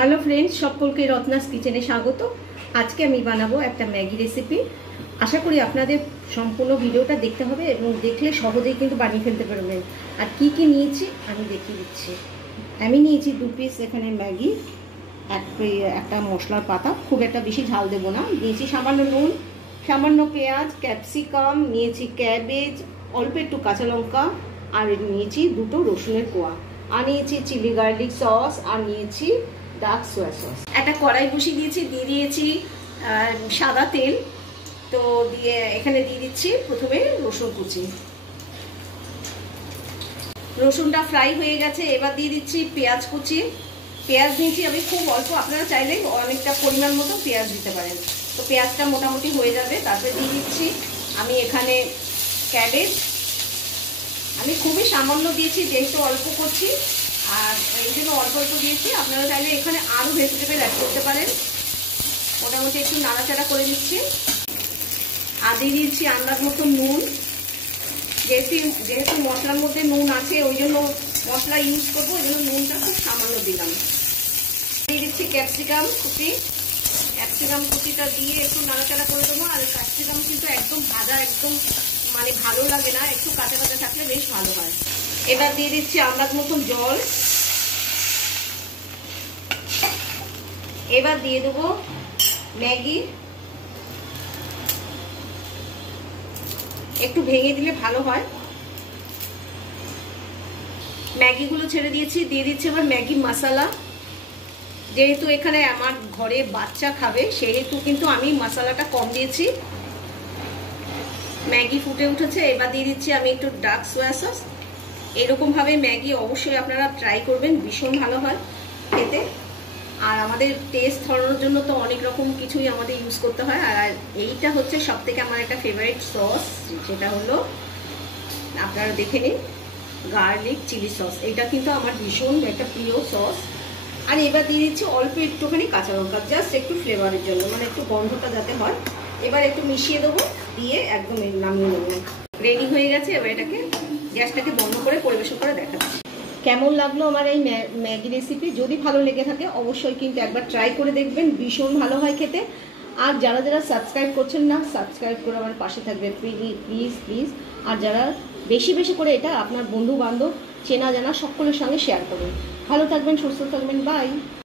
Hello friends, সকলকে রত্নাস কিচেনে স্বাগত। আজকে আমি বানাবো একটা ম্যাগি রেসিপি। আশা করি আপনাদের সম্পূর্ণ ভিডিওটা দেখতে হবে এবং দেখলে সহজেই কিন্তু বানিয়ে ফেলতে পারবেন। আর কি কি নিয়েছি আমি দেখিয়ে দিচ্ছি। আমি নিয়েছি 2 পিস এখানে ম্যাগি, একটা মশলার পাতা, খুব একটা বেশি ঝাল দেবো না। নিয়েছি সামান্য নুন, সামান্য পেঁয়াজ, ক্যাপসিকাম, নিয়েছি ক্যাবেজ, অল্প একটু কাঁচা লঙ্কা, আর নিয়েছি 2টো রসুনের কোয়া, আর নিয়েছি চিলি গার্লিক সস, আর নিয়েছি ডার্ক সোয়া সস। একটা কড়াই বসিয়ে দিয়েছি, দিয়ে দিয়েছি সাদা তেল। তো দিয়ে এখানে দিয়ে দিচ্ছি প্রথমে রসুন কুচি। রসুনটা ফ্রাই হয়ে গেছে, এবার দিয়ে দিচ্ছি পেঁয়াজ কুচি। পেঁয়াজ নিয়েছি আমি খুব অল্প, আপনারা চাইলে অনেকটা পরিমাণ মতো পেঁয়াজ দিতে পারেন। তো পেঁয়াজটা মোটামুটি হয়ে যাবে, তারপরে দিয়ে দিচ্ছি আমি এখানে ক্যাবেজ। আমি খুবই সামান্য দিয়েছি যেহেতু অল্প করছি, আর এই জন্য অল্প অল্প দিয়েছি। আপনারা চাইলে এখানে আরও ভেজিটেবল অ্যাড করতে পারেন। মোটামুটি একটু নাড়াচাড়া করে দিচ্ছি। আর দিয়ে দিচ্ছি আন্দাজ মতো নুন। যেহেতু মশলার মধ্যে নুন আছে, ওই জন্য মশলা ইউজ করবো, ওই জন্য নুনটা খুব সামান্য দিলাম। দিয়ে দিচ্ছি ক্যাপসিকাম কুচি। ক্যাপসিকাম কুচিটা দিয়ে একটু নাড়াচাড়া করে দেবো। আর ক্যাপসিকাম কিন্তু একদম ভাজা একদম মানে ভালো লাগে না, একটু কাঁচা কাঁচা থাকলে বেশ ভালো হয়। এবার দিয়ে দিচ্ছি আন্দাজ মতন জল। এবার দিয়ে দেবো ম্যাগি। একটু ভেঙে দিলে ভালো হয়। ম্যাগিগুলো ছেড়ে দিয়েছি, দিয়ে দিচ্ছি এবার ম্যাগি মশলা। যেহেতু এখানে আমার ঘরে বাচ্চা খাবে, সেহেতু কিন্তু আমি মশলাটা কম দিয়েছি। ম্যাগি ফুটে উঠেছে, এবার দিয়ে দিচ্ছি আমি একটু ডার্ক সোয়া সস। এরকমভাবে ম্যাগি অবশ্যই আপনারা ট্রাই করবেন, ভীষণ ভালো হয় খেতে। আর আমাদের টেস্ট ধরানোর জন্য তো অনেক রকম কিছুই আমাদের ইউজ করতে হয়। আর এইটা হচ্ছে সব থেকে আমার একটা ফেভারিট সস, যেটা হলো আপনারা দেখে নিন, গার্লিক চিলি সস। এটা কিন্তু আমার ভীষণ একটা প্রিয় সস। আর এবার দিয়ে দিচ্ছি অল্প একটুখানি কাঁচা লঙ্কা, জাস্ট একটু ফ্লেভারের জন্য, মানে একটু গন্ধটা যাতে হয়। এবার একটু মিশিয়ে দেবো, দিয়ে একদম নামিয়ে নেবো। রেডি হয়ে গেছে। এবার এটাকে গ্যাসটাকে বন্ধ করে পরিবেশন করে দেখাচ্ছি। কেমন লাগলো আমার এই ম্যাগি রেসিপি? যদি ভালো লেগে থাকে অবশ্যই কিন্তু একবার ট্রাই করে দেখবেন, ভীষণ ভালো হয় খেতে। আর যারা যারা সাবস্ক্রাইব করছেন না, সাবস্ক্রাইব করে আমার পাশে থাকবেন প্লিজ প্লিজ। আর যারা বেশি বেশি করে এটা আপনার বন্ধু বান্ধব চেনা জানা সকলের সঙ্গে শেয়ার করুন। ভালো থাকবেন, সুস্থ থাকবেন, বাই।